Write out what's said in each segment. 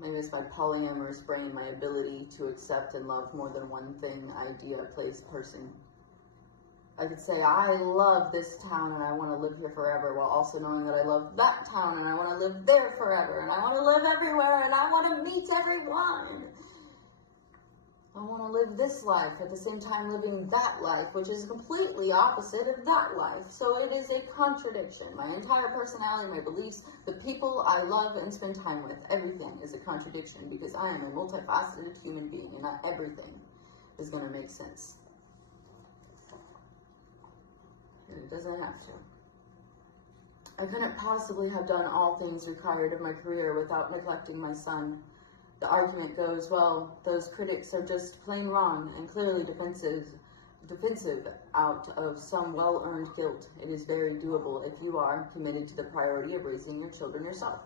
maybe it's my polyamorous brain, my ability to accept and love more than one thing, idea, place, person. I could say, I love this town and I want to live here forever, while also knowing that I love that town and I want to live there forever, and I want to live everywhere and I want to meet everyone. I want to live this life at the same time living that life, which is completely opposite of that life. So it is a contradiction. My entire personality, my beliefs, the people I love and spend time with, everything is a contradiction, because I am a multifaceted human being and not everything is going to make sense. And it doesn't have to. I couldn't possibly have done all things required of my career without neglecting my son. The argument goes, well, those critics are just plain wrong and clearly defensive out of some well-earned guilt. It is very doable if you are committed to the priority of raising your children yourself.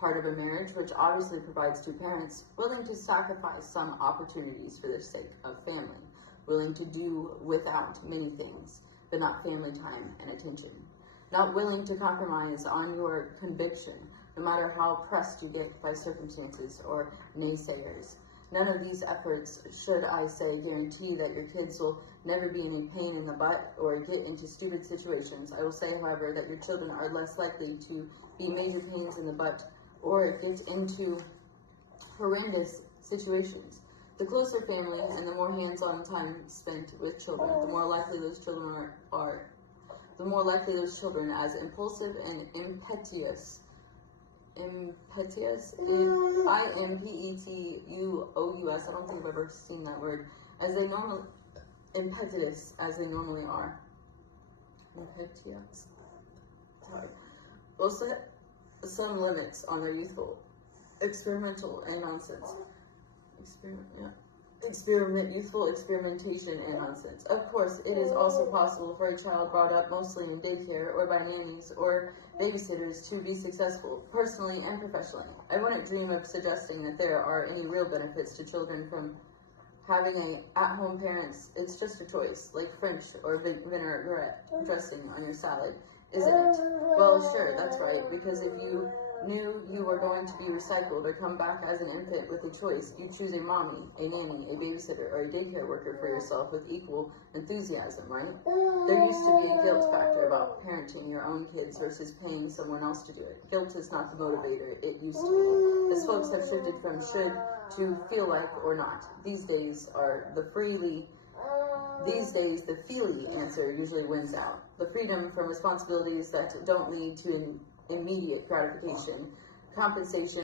Part of a marriage which obviously provides two parents, willing to sacrifice some opportunities for the sake of family, willing to do without many things, but not family time and attention. Not willing to compromise on your conviction, no matter how pressed you get by circumstances or naysayers. None of these efforts, should I say, guarantee that your kids will never be in a pain in the butt or get into stupid situations. I will say, however, that your children are less likely to be major pains in the butt or get into horrendous situations. The closer family and the more hands-on time spent with children, the more likely those children as impulsive and impetuous, I-M-P-E-T-U-O-U-S, I don't think I've ever seen that word, impetuous as they normally are. Impetuous. Will set some limits on their youthful, experimental, and nonsense. Youthful experimentation and nonsense. Of course, it is also possible for a child brought up mostly in daycare or by nannies or babysitters to be successful, personally and professionally. I wouldn't dream of suggesting that there are any real benefits to children from having at-home parents. It's just a choice, like French or vinaigrette dressing on your salad, isn't it? Well, sure, that's right, because if you knew you were going to be recycled or come back as an infant with a choice, you choose a mommy, a nanny, a babysitter, or a daycare worker for yourself with equal enthusiasm, right? There used to be a guilt factor about parenting your own kids versus paying someone else to do it. Guilt is not the motivator, it used to be. As folks have shifted from should to feel like or not. These days, the feely answer usually wins out. The freedom from responsibilities that don't lead to an immediate gratification, compensation